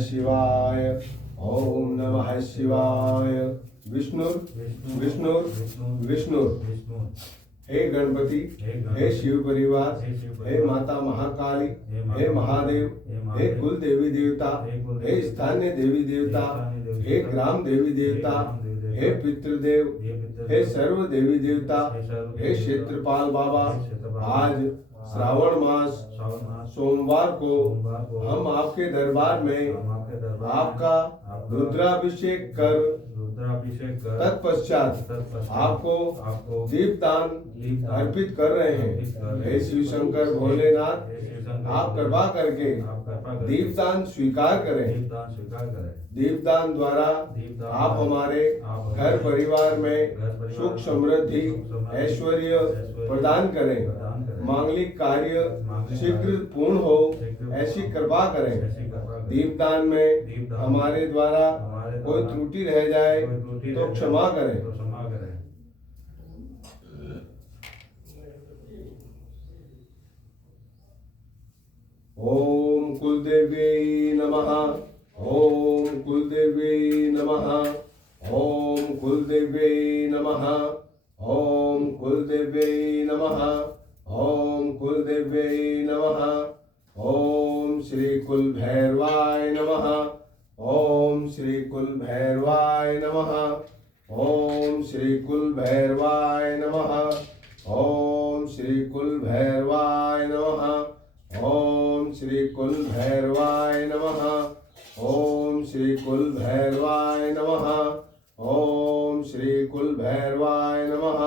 शिवाय। ओम नमः शिवाय। विष्णु विष्णु विष्णु। हे गणपति, हे शिव परिवार, हे माता महाकाली, हे महादेव, हे कुल देवी देवता, हे स्थानीय देवी देवता, हे ग्राम देवी देवता, हे पितृदेव, हे सर्व देवी देवता, हे क्षेत्रपाल बाबा, आज श्रावण मास सोमवार को हम आपके दरबार में आपका रुद्राभिषेक कर तत्पश्चात आपको दीपदान अर्पित कर रहे हैं। हे शिव शंकर भोलेनाथ, आप कृपा करके दीपदान स्वीकार करें। दीपदान द्वारा आप हमारे घर परिवार में सुख समृद्धि ऐश्वर्य प्रदान करें। मांगलिक कार्य शीघ्र पूर्ण हो ऐसी कृपा करें। दीपदान में हमारे द्वारा कोई त्रुटि रह जाए तो क्षमा करें। ओम कुलदेवी नमः। ओम कुलदेवी नमः। ओम कुलदेवी नमः। ओम कुलदेवी नमः। ओम कुलदेवी नमः। ओम श्री कुल भैरवाय नमः। ओम श्री कुल भैरवाय नमः। ओम श्री कुल भैरवाय नमः। ओम श्री कुल भैरवाय नमः। ओम श्री कुल भैरवाय नमः। ओम श्री कुल भैरवाय नमः। ओम श्री कुल भैरवाय नमः।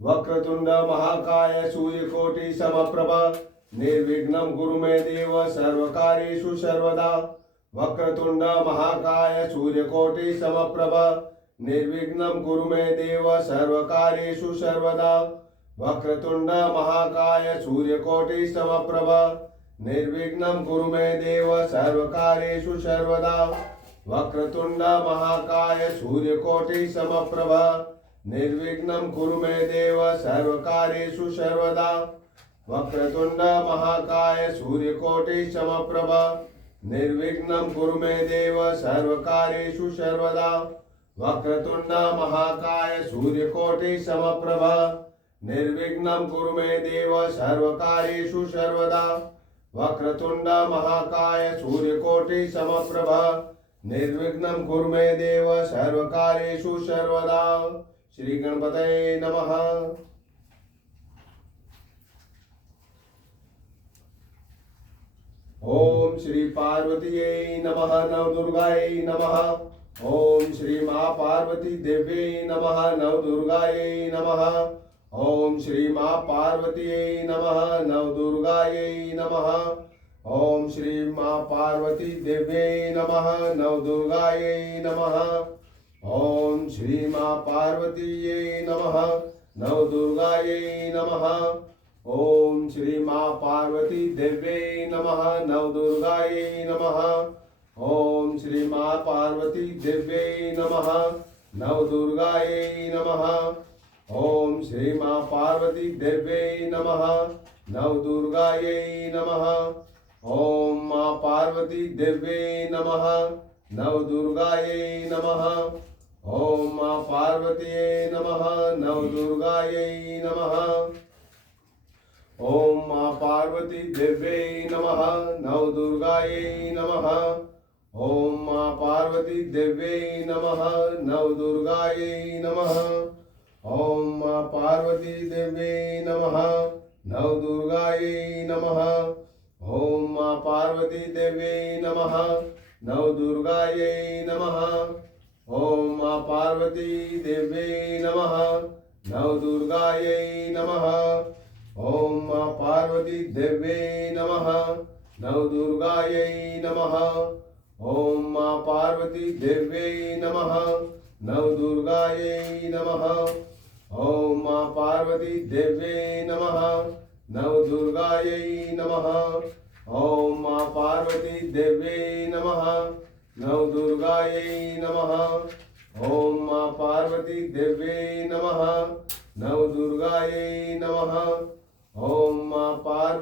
वक्रतुंड महाकाय सूर्यकोटि समप्रभ निर्विघ्नं कुरु मे देव सर्वकार्येषु सर्वदा। वक्रतुंड महाकाय सूर्यकोटि समप्रभ निर्विघ्नं कुरु मे देव सर्वकार्येषु सर्वदा। वक्रतुंड महाकाय सूर्यकोटि समप्रभ निर्विघ्नं कुरु मे देव सर्वकार्येषु सर्वदा। वक्रतुंड महाकाय सूर्यकोटि समप्रभ निर्विघ्नं कुरु मे देव सर्वकार्येषु सर्वदा। वक्रतुंड महाकाय सूर्यकोटि समप्रभ निर्विघ्नं कुरु मे देव सर्वकार्येषु सर्वदा। वक्रतुंड महाकाय सूर्यकोटि समप्रभ निर्विघ्नं कुरु मे देव सर्वकार्येषु सर्वदा। वक्रतुंड महाकाय सूर्यकोटि समप्रभ निर्विघ्नं कुरु मे देव सर्वकार्येषु सर्वदा। श्री गणपतये नमः। ओम श्री पार्वतीये नमः। नवदुर्गायै नमः। ओम श्री मां पार्वती देव्यै नमः। नवदुर्गायै नमः। ओम श्री मां पार्वतीयै नमः। नवदुर्गायै नमः। ओम श्री मां पार्वती देव्यै नमः। नवदुर्गायै नमः। ओम श्री मां पार्वतीयै नमः। नवदुर्गायै नमः। ओम श्री मां पार्वती देव्यै नमः। नवदुर्गायै नमः। ओम श्री मां पार्वती देव्यै नमः। नवदुर्गायै नमः। ओम श्री मां पार्वती देव्यै नमः। नवदुर्गायै नमः। ओम मां पार्वती देव्यै नमः। नवदुर्गायै नमः। ओम मां पार्वतीयै नमः। नवदुर्गायै नमः। ओम मां पार्वती देव्यै नमः। नवदुर्गायै नमः। ओम मां पार्वती देव्यै नमः। नवदुर्गायै नमः। ओम मां पार्वती देव्यै नमः। नवदुर्गायै नमः। ओम मां पार्वती देव्यै नमः। नवदुर्गायै नमः। ओम मां पार्वती देव्यै नमः। नवदुर्गायै नमः। ओम मां पार्वती देव्यै नमः। नवदुर्गायै नमः। ओम मां पार्वती देव्यै नमः। नवदुर्गायै नमः। ओम मां पार्वती देव्यै नमः। नवदुर्गायै नमः। ओम मां पार्वती देव्यै नमः। नवदुर्गायै नमः। ओम मां पार्वती देव्यै नमः। नवदुर्गायै नमः। ओम मां पार्वती